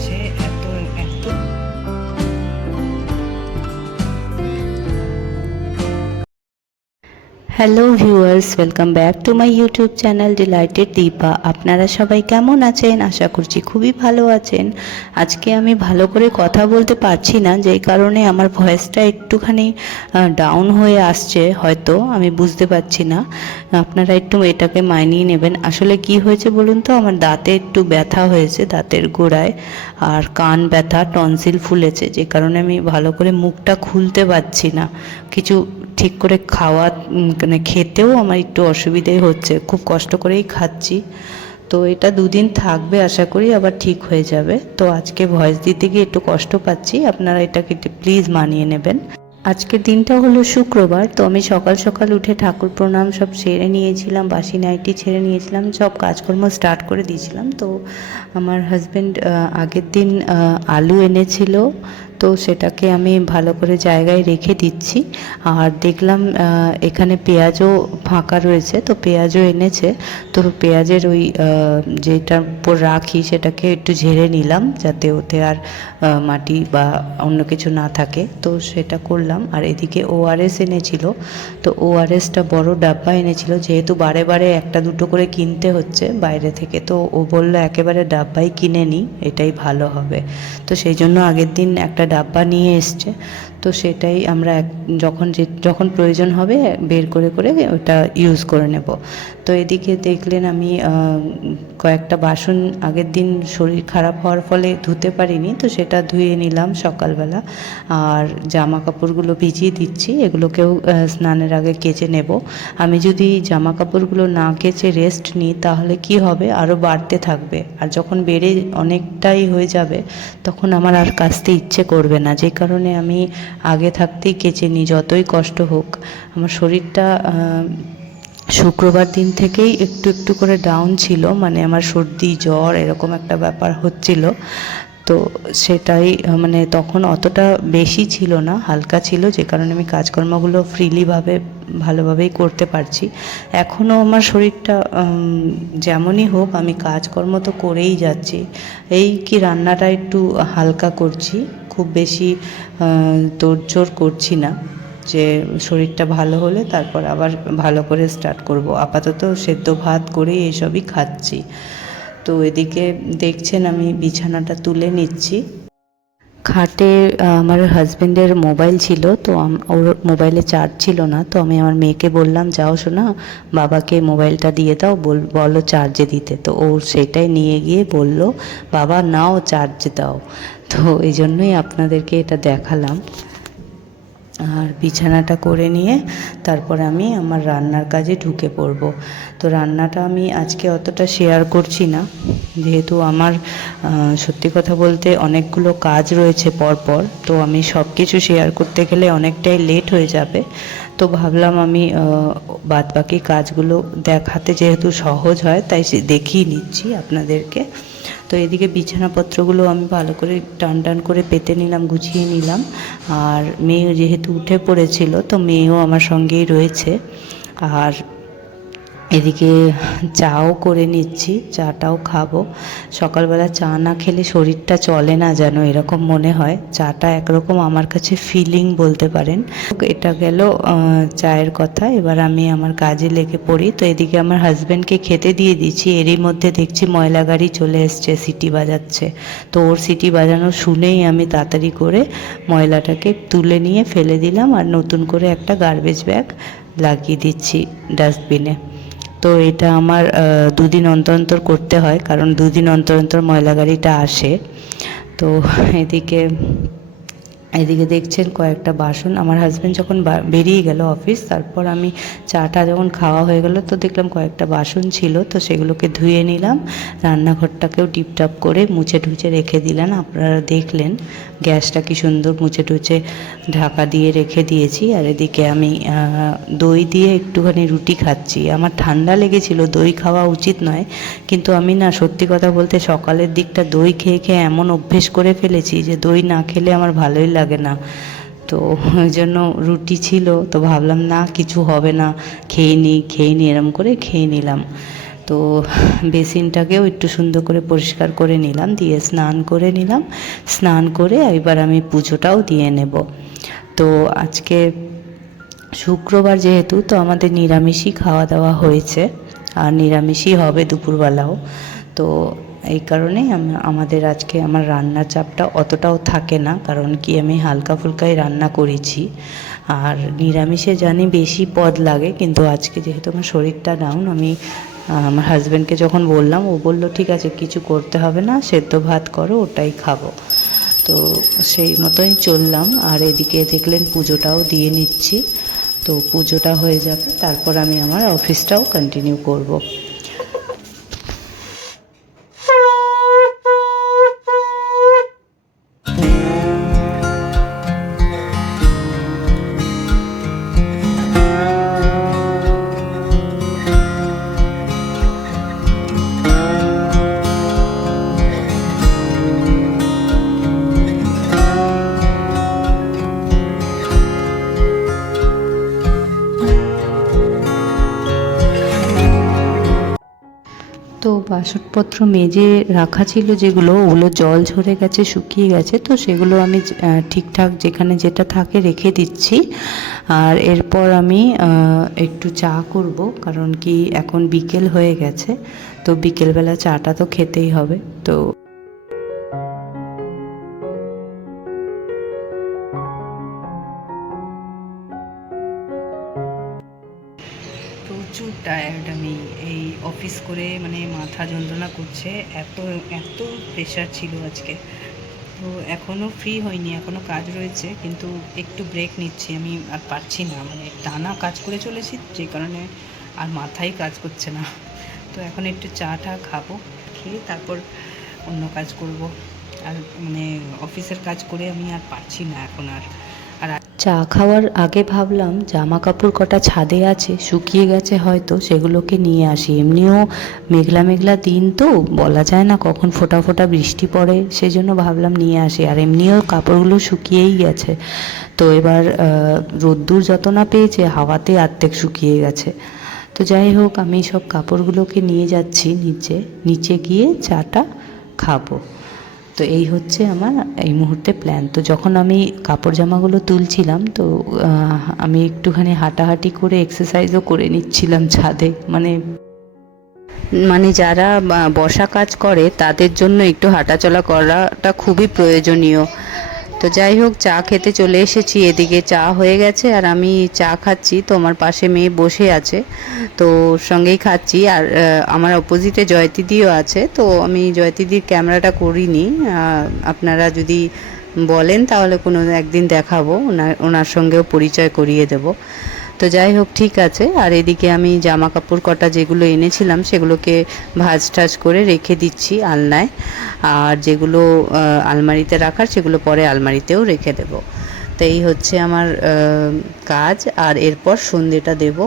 হচ্ছে এত এত। Hello viewers, welcome back to my YouTube channel delighted Deepa. আপনারা সবাই কেমন আছেন? আশা করছি খুবই ভালো আছেন। আজকে আমি ভালো করে কথা বলতে পারছি না, যেই কারণে আমার ভয়েসটা একটুখানি ডাউন হয়ে আসছে, হয়তো আমি বুঝতে পারছি না। আপনারা একটু এটাকে মানিয়ে নেবেন। আসলে কি হয়েছে বলুন তো, আমার দাঁতে একটু ব্যথা হয়েছে, দাঁতের গোড়ায়, আর কান ব্যথা, টনসিল ফুলেছে, যে কারণে আমি ভালো করে মুখটা খুলতে পারছি না। কিছু ঠিক করে খাওয়া মানে খেতেও আমার একটু অসুবিধে হচ্ছে, খুব কষ্ট করেই খাচ্ছি। তো এটা দুদিন থাকবে, আশা করি আবার ঠিক হয়ে যাবে। তো আজকে ভয়েস দিতে গিয়ে একটু কষ্ট পাচ্ছি, আপনারা এটাকে প্লিজ মানিয়ে নেবেন। আজকের দিনটা হলো শুক্রবার। তো আমি সকাল সকাল উঠে ঠাকুর প্রণাম সব সেরে নিয়েছিলাম, বাসি নাইটি ছেড়ে নিয়েছিলাম, সব কাজকর্ম স্টার্ট করে দিয়েছিলাম। তো আমার হাজব্যান্ড আগের দিন আলু এনেছিল, তো সেটাকে আমি ভালো করে জায়গায় রেখে দিচ্ছি। আর দেখলাম এখানে পেঁয়াজও ফাঁকা রয়েছে, তো পেঁয়াজও এনেছে। তো পেঁয়াজের ওই যেটার উপর রাখি সেটাকে একটু ঝেড়ে নিলাম, যাতে ওতে আর মাটি বা অন্য কিছু না থাকে, তো সেটা করলাম। আর এদিকে ওআরএস এনেছিল, তো ওআরএসটা বড় ডাব্বা এনেছিল, যেহেতু বারে বারে একটা দুটো করে কিনতে হচ্ছে বাইরে থেকে, তো ও বললো একেবারে ডাব্বাই কিনে নিই, এটাই ভালো হবে। তো সেই জন্য আগের দিন একটা ডাব্বা নিয়ে এসছে। তো সেটাই আমরা যখন প্রয়োজন হবে বের করে করে ওটা ইউজ করে নেব। তো এদিকে দেখলেন আমি কয়েকটা বাসন আগের দিন শরীর খারাপ হওয়ার ফলে ধুতে পারিনি, তো সেটা ধুয়ে নিলাম সকালবেলা। আর জামা কাপড়গুলো ভিজিয়ে দিচ্ছি, এগুলোকেও স্নানের আগে কেচে নেব। আমি যদি জামা কাপড়গুলো না কেচে রেস্ট নিই তাহলে কি হবে, আরও বাড়তে থাকবে, আর যখন বেড়ে অনেকটাই হয়ে যাবে তখন আমার আর কাচতে ইচ্ছে করবে না, যে কারণে আমি আগে থাকতেই কেচে নিই, যতই কষ্ট হোক। আমার শরীরটা শুক্রবার দিন থেকেই একটু একটু করে ডাউন ছিল, মানে আমার সর্দি জ্বর এরকম একটা ব্যাপার হচ্ছিল। তো সেটাই মানে তখন অতটা বেশি ছিল না, হালকা ছিল, যে কারণে আমি কাজকর্মগুলো ফ্রিলিভাবে ভালোভাবেই করতে পারছি। এখনও আমার শরীরটা যেমনই হোক আমি কাজকর্ম তো করেই যাচ্ছি। এই কি রান্নাটা একটু হালকা করছি, খুব বেশি তোড়জোড় করছি না, যে শরীরটা ভালো হলে তারপর আবার ভালো করে স্টার্ট করব। আপাতত সেদ্ধ ভাত করেই এসবই খাচ্ছি। তো এদিকে দেখছেন আমি বিছানাটা তুলে নিচ্ছি। খাটে আমার হাজব্যান্ডের মোবাইল ছিল, তো ওর মোবাইলে চার্জ ছিল না, তো আমি আমার মেয়েকে বললাম, যাও শোনা, বাবাকে মোবাইলটা দিয়ে দাও, বলো চার্জে দিতে। তো ও সেটাই নিয়ে গিয়ে বলল, বাবা নাও চার্জ দাও। তো এই জন্যই আপনাদেরকে এটা দেখালাম। আর বিছানাটা করে নিয়ে তারপর আমি আমার রান্নার কাজে ঢুকে পড়ব। তো রান্নাটা আমি আজকে অতটা শেয়ার করছি না, যেহেতু আমার সত্যি কথা বলতে অনেকগুলো কাজ রয়েছে পরপর, তো আমি সব কিছু শেয়ার করতে গেলে অনেকটাই লেট হয়ে যাবে। তো ভাবলাম আমি বাদবাকি কাজগুলো দেখাতে যেহেতু সহজ হয়, তাই দেখিয়ে নিচ্ছি আপনাদেরকে। তো এদিকে বিছানাপত্রগুলো আমি ভালো করে টান টান করে পেতে নিলাম, গুছিয়ে নিলাম। আর মেয়ে যেহেতু উঠে পড়েছিল, তো মেয়েও আমার সঙ্গেই রয়েছে। আর এদিকে চাও করে নিচ্ছি, চাটাও খাবো। সকালবেলা চা না খেলে শরীরটা চলে না যেন, এরকম মনে হয়। চাটা একরকম আমার কাছে ফিলিং বলতে পারেন। এটা গেল চায়ের কথা। এবার আমি আমার কাজে লেগে পড়ি। তো এদিকে আমার হাজব্যান্ডকে খেতে দিয়ে দিচ্ছি, এরই মধ্যে দেখছি ময়লা গাড়ি চলে এসছে, সিটি বাজাচ্ছে। তো ওর সিটি বাজানো শুনেই আমি তাড়াতাড়ি করে ময়লাটাকে তুলে নিয়ে ফেলে দিলাম, আর নতুন করে একটা গার্বেজ ব্যাগ লাগিয়ে দিচ্ছি ডাস্টবিনে। তো এটা আমার দুদিন অন্তর অন্তর করতে হয়, কারণ দুদিন অন্তর অন্তর ময়লা গাড়িটা আসে। তো এদিকে এদিকে দেখছেন কয়েকটা বাসন, আমার হাজব্যান্ড যখন বেরিয়ে গেল অফিস, তারপর আমি চাটা যখন খাওয়া হয়ে গেল, তো দেখলাম কয়েকটা বাসন ছিল, তো সেগুলোকে ধুয়ে নিলাম। রান্নাঘরটাকেও টিপটাপ করে মুছে টুছে রেখে দিলেন, আপনারা দেখলেন গ্যাসটা কি সুন্দর মুছে টুছে ঢাকা দিয়ে রেখে দিয়েছি। আর এদিকে আমি দই দিয়ে একটুখানি রুটি খাচ্ছি। আমার ঠান্ডা লেগেছিল, দই খাওয়া উচিত নয়, কিন্তু আমি না, সত্যি কথা বলতে সকালের দিকটা দই খেয়ে খেয়ে এমন অভ্যেস করে ফেলেছি যে দই না খেলে আমার ভালোই লাগে না। তো ওই জন্য রুটি ছিল, তো ভাবলাম না কিছু হবে না, খেয়ে নিই এরম করে খেয়ে নিলাম। তো তো বেসিনটাকেও একটু সুন্দর করে পরিষ্কার করে নিলাম, দিয়ে স্নান করে নিলাম। স্নান করে এবার আমি পুজোটাও দিয়ে নেব। তো আজকে শুক্রবার যেহেতু, তো আমাদের নিরামিষই খাওয়া দাওয়া হয়েছে, আর নিরামিষই হবে দুপুরবেলাও। তো এই কারণেই আমাদের আজকে আমার রান্নার চাপটা অতটাও থাকে না, কারণ কি আমি হালকা ফুলকাই রান্না করেছি। আর নিরামিষে জানি বেশি পদ লাগে, কিন্তু আজকে যেহেতু আমার শরীরটা ডাউন, আমি আমার হাজব্যান্ডকে যখন বললাম, ও বলল ঠিক আছে কিছু করতে হবে না, সেদ্ধ ভাত করো, ওটাই খাবো। তো সেই মতোই চললাম। আর এদিকে দেখলেন পুজোটাও দিয়ে নিচ্ছি। তো পুজোটা হয়ে যাবে, তারপর আমি আমার অফিসটাও কন্টিনিউ করব। তো বাসনপত্র মেজে রাখা ছিল যেগুলো, ওগুলো জল ঝরে গেছে, শুকিয়ে গেছে। তো সেগুলো আমি ঠিকঠাক যেখানে যেটা থাকে রেখে দিচ্ছি। আর এরপর আমি একটু চা করব, কারণ কি এখন বিকেল হয়ে গেছে, তো বিকেলবেলা চাটা তো খেতেই হবে। তো প্রচুর টায়ার্ড আমি, এই অফিস করে মানে মাথা যন্ত্রণা করছে, এত এত প্রেশার ছিল আজকে। তো এখনও ফ্রি হয়নি, এখনও কাজ রয়েছে, কিন্তু একটু ব্রেক নিচ্ছি। আমি আর পারছি না, মানে টানা কাজ করে চলেছি, যে কারণে আর মাথাই কাজ করছে না। তো এখন একটু চা টা খাবো, খেয়ে তারপর অন্য কাজ করব। আর মানে অফিসের কাজ করে আমি আর পারছি না এখন আর। চা খাওয়ার আগে ভাবলাম জামা কাপড় কটা ছাদে আছে, শুকিয়ে গেছে হয়তো, সেগুলোকে নিয়ে আসি। এমনিও মেঘলা মেঘলা দিন, তো বলা যায় না কখন ফোঁটা ফোঁটা বৃষ্টি পড়ে, সেই জন্য ভাবলাম নিয়ে আসি। আর এমনিও কাপড়গুলো শুকিয়েই গেছে। তো এবার রোদ্দুর যত না পেয়েছে, হাওয়াতে অর্ধেক শুকিয়ে গেছে। তো যাই হোক, আমি সব কাপড়গুলোকে নিয়ে যাচ্ছি নিচে, নিচে গিয়ে চাটা খাবো। তো এই হচ্ছে আমার এই মুহূর্তে প্ল্যান। তো যখন আমি কাপড় জামাগুলো তুলছিলাম, তো আমি একটুখানি হাঁটাহাঁটি করে এক্সারসাইজও করে নিচ্ছিলাম ছাদে। মানে মানে যারা বসা কাজ করে তাদের জন্য একটু হাঁটাচলা করাটা খুবই প্রয়োজনীয়। তো যাই হোক, চা খেতে চলে এসেছি, এদিকে চা হয়ে গেছে আর আমি চা খাচ্ছি। তো আমার পাশে মেয়ে বসে আছে, তো ওর সঙ্গেই খাচ্ছি। আর আমার অপোজিটে জয়তিদিও আছে। তো আমি জয়তিদির ক্যামেরাটা করিনি, আপনারা যদি বলেন তাহলে কোনো একদিন দেখাবো, ওনার সঙ্গেও পরিচয় করিয়ে দেব। তো যাই হোক, ঠিক আছে। আর এদিকে আমি জামা কাপড় কটা যেগুলো এনেছিলাম সেগুলোকে ভাঁজ টাজ করে রেখে দিচ্ছি আলনায়। আর যেগুলো আলমারিতে রাখার, সেগুলো পরে আলমারিতেও রেখে দেব। তো এই হচ্ছে আমার কাজ। আর এরপর সন্ধেটা দেব,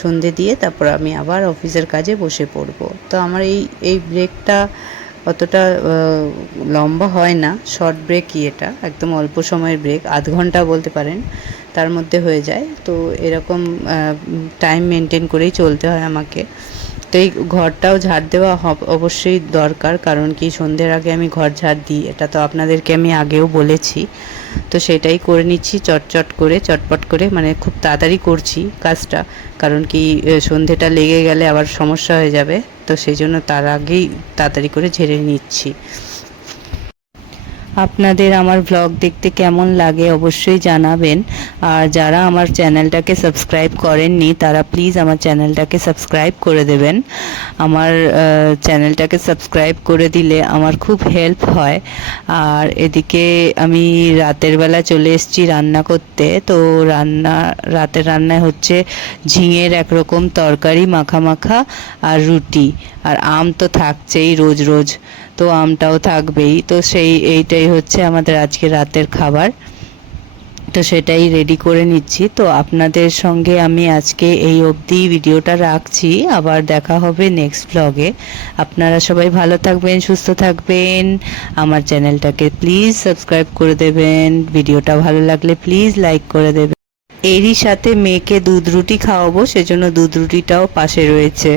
সন্ধে দিয়ে তারপর আমি আবার অফিসের কাজে বসে পড়ব। তো আমার এই ব্রেকটা অতটা লম্বা হয় না, শর্ট ব্রেকই এটা, একদম অল্প সময়ের ব্রেক, আধ ঘন্টা বলতে পারেন, তার মধ্যে হয়ে যায়। তো এরকম টাইম মেনটেন করেই চলতে হয় আমাকে। তো এই ঘরটাও ঝাড় দেওয়া অবশ্যই দরকার, কারণ কি সন্ধ্যের আগে আমি ঘর ঝাড় দিই, এটা তো আপনাদেরকে আমি আগেও বলেছি। তো সেটাই করে নিচ্ছি চটচট করে, চটপট করে, মানে খুব তাড়াতাড়ি করছি কাজটা, কারণ কি সন্ধ্যেটা লেগে গেলে আবার সমস্যা হয়ে যাবে। তো সেই জন্য তার আগেই তাড়াতাড়ি করে ঝেড়ে নিচ্ছি। আপনাদের আমার ব্লগ দেখতে কেমন লাগে অবশ্যই জানাবেন। আর যারা আমার চ্যানেলটাকে সাবস্ক্রাইব করেননি, তারা প্লিজ আমার চ্যানেলটাকে সাবস্ক্রাইব করে দেবেন। আমার চ্যানেলটাকে সাবস্ক্রাইব করে দিলে আমার খুব হেল্প হয়। আর এদিকে আমি রাতের বেলা চলে এসেছি রান্না করতে। তো রাতের রান্নায় হচ্ছে ঝিঙের একরকম তরকারি মাখা মাখা, আর রুটি, আর আম তো থাকছেই রোজ রোজ, তো আমটাও থাকবেই। তো এইটাই হচ্ছে আমাদের আজকে রাতের খাবার। তো সেটাই রেডি করে নিচ্ছি। তো আপনাদের সঙ্গে আমি আজকে এই অবধি ভিডিওটা রাখছি, আবার দেখা হবে নেক্সট ব্লগে। আপনারা সবাই ভালো থাকবেন, সুস্থ থাকবেন। আমার চ্যানেলটাকে প্লিজ সাবস্ক্রাইব করে দেবেন, ভিডিওটা ভালো লাগলে প্লিজ লাইক করে দেবেন। এরই সাথে মেয়েকে দুধ রুটি খাওয়াবো, সেজন্য দুধ রুটিটাও পাশে রয়েছে।